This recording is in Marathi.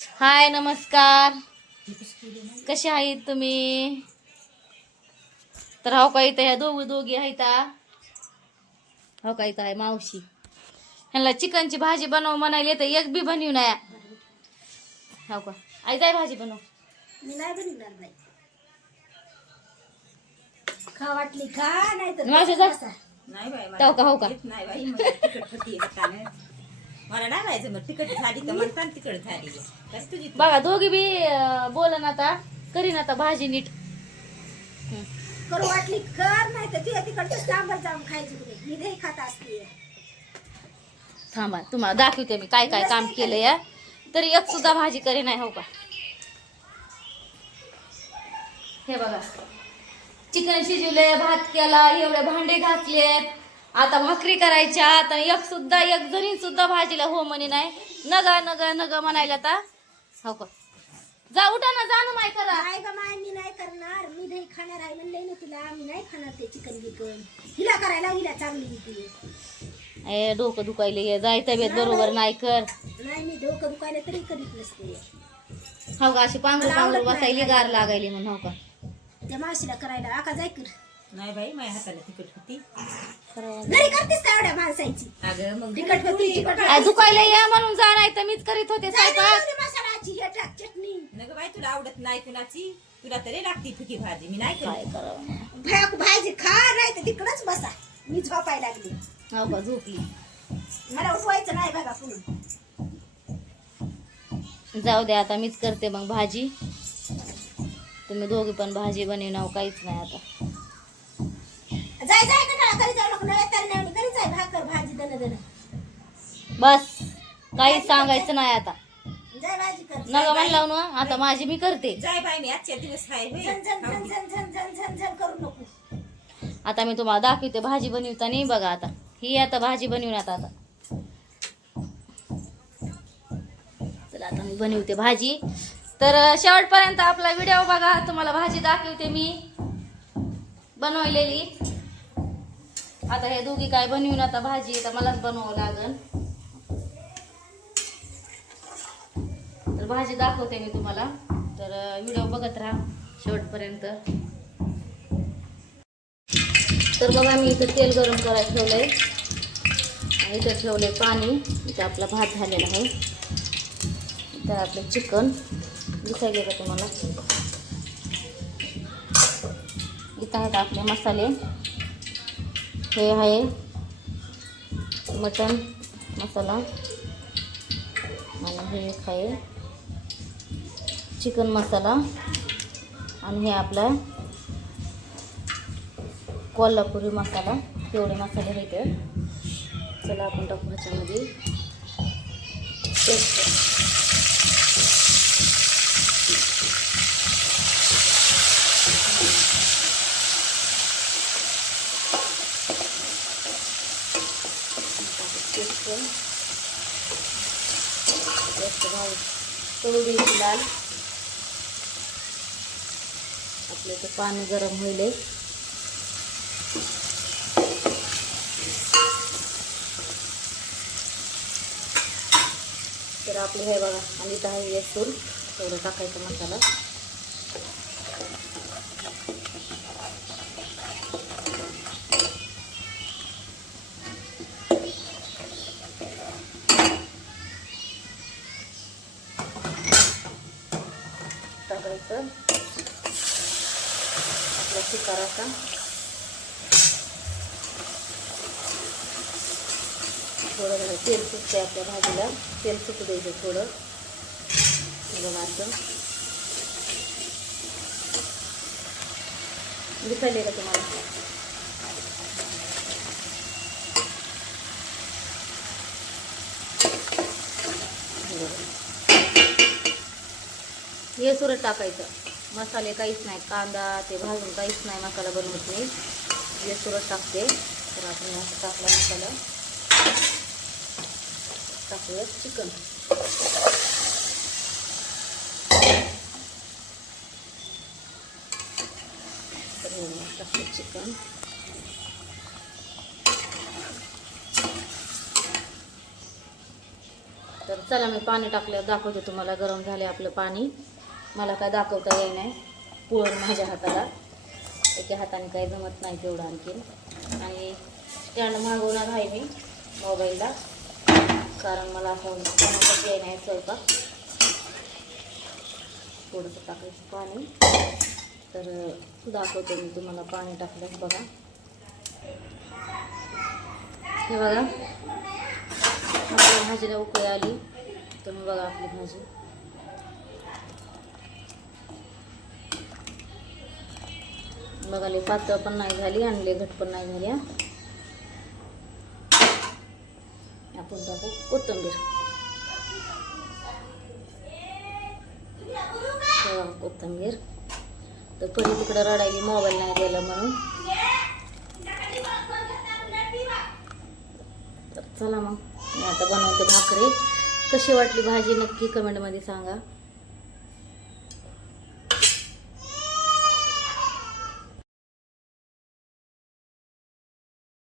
हाय नमस्कार. कसे आहेत तुम्ही? तर हो का इथं ह्या दोघी आहेत. हो का इथं आहे मावशी. ह्यांना चिकनची भाजी बनव म्हणाली तर एक बी बनवू नया. हो का आई जाय भाजी बनव. मी नाही बनवणार नाही. खा वाटली खा नाही तर मावशी जा. नाही बाई जाऊ का हो का नाही बाई मला तिकट होती हाताने. मला नाही व्हायचं मग तिकट झाली तर म्हणता तिकट झाली कस तुझी बघा दोघी बी बोलन आता करीन आता भाजी नीट. करू वाटली कर नाही तर तुझ्या तिकडचं सांबर जाऊन खायची तुझे मी नाही खात असते. थांबा तुम्हाला दाखवते मी काय काय काम केलं या. तरी एक सुद्धा भाजी करी नाही. हो का हे बघा चिकन शिजवले, भात केला, एवढे भांडे घासलेत, आता भाकरी करायच्या. आता एक जणी सुद्धा भाजीला हो म्हणे नाही. नगा नगा नगा म्हणायला आता. हो का जा उठा ना जा ना माय करा. नाही ग माय मी नाही करणार. मी नाही खाणार आहे म्हणले ना तुला. मी नाही खाणार ते चिकन बिकन. हिला करायला हिला चांगली ती. ए डोकं दुखायले ये जाय तब्येत बरोबर नाही कर. नाही मी डोकं दुखायला तरी करीत नसते. हो का अशी पांघरू बसायली गार लागायली म्हणून. हो का त्या मावशीला करायला आका जाय कर. नाही बाई माझ्या हाताला तिकट होती. घरी करतेस का एवढ्या माणसांची अगं मग तिखट होती चिकट काय दुखायला या म्हणून जा नाही तर मीच करीत होते स्वयंपाक. मसाल्याची हे टाक चटणी. नग बाई तुला आवडत नाही कुणाची. तुला तरी लागती फिकी भाजी मी नाही काय करत. करावं भाजी खा नाही तर तिकडच बसा. मी झोपायला लागली. हो का झोपली. मला उठवायचं नाही बघा पुन्हा. जाऊ दे आता मीच करते मग भाजी. तुम्ही दोघी पण भाजी बनवणार काहीच नाही आता. जाय जाय कटाळा करी जाऊ नको. नव्या तरण्यावणी करी जाय भाकर भाजी दन दन. बस काहीच सांगायचं नाही आता. जाय भाजी कर. नका म्हणलं ना आता माझी मी करते. जाय बाई मी आजच्या दिवस आहे होय. झन झन झन झन झन झन झन झन करू नको. आता मी तुम्हाला दाखवते भाजी बनवताना. बघा आता ही आता भाजी बनवण्यात आता. चला आता मी बनवते भाजी. तर शेवटपर्यंत आपला व्हिडिओ बघा. तुम्हाला भाजी दाखवते मी बनवलेली. आता हे दोघी काय बनवून आता भाजी आता मलाच बनवावं लागल. तर भाजी दाखवते मी तुम्हाला. तर व्हिडिओ बघत राहा शेवटपर्यंत. तर बघा मी इथं तेल गरम करायला ठेवलंय. इथं ठेवलंय पाणी. इथं आपला भात झालेला आहे. इथं आपलं चिकन दिसायले का तुम्हाला. इथं आहेत आपले मसाले. हे आहे मटन मसाला आणि हे एक आहे चिकन मसाला आणि हे आपला कोल्हापुरी मसाला. एवढे मसाले आहेत. चला आपण टाकू ह्याच्यामध्ये पेस्ट. करू द्यायची लाल. आपलं इथं पाणी गरम होईल. तर आपलं हे बघा आणि इथं आहे लसूण. तेवढं टाकायचा मसाला. टाकायचं आपला सुकाराचा. थोडं जरा तेल सुटते आपल्या भाजीला. तेल सुटू द्यायचं थोडं. बघा असं दिसायले का तुम्हाला. हे सुरत टाकायचं. मसाले काहीच नाही. कांदा ते भाजून काहीच नाही. मसाला बनवत नाही. हे सुरत टाकते. तर आपण असं टाकला मसाला. टाकूया चिकन. तर हे टाकते चिकन. तर चला मी पाणी टाकल्यावर दाखवते तुम्हाला. गरम झाले आपलं पाणी. मला काय दाखवता येई नाही पुरण माझ्या हाताला, एका हाताने काही जमत नाही तेवढं आणखीन. आणि स्टँड मागवणार आहे मी मोबाईलला, कारण मला असं बनवताच येई नाही स्वयंपाक. थोडंसं टाकायचं पाणी. तर दाखवते मी तुम्हाला पाणी टाकल्यास. बघा हे बघा आपल्या भाजीला उकळी आली. तुम्ही बघा आपली भाजी बघा, लय पातळ पण नाही झाली आणि लय घट पण नाही झाली. आपण टाकू कोथिंबीर. कोथिंबीर. तर परी तिकडं रडायली मोबाईल नाही द्यायला म्हणून. तर चला मग मी आता बनवते भाकरी. कशी वाटली भाजी नक्की कमेंटमध्ये सांगा.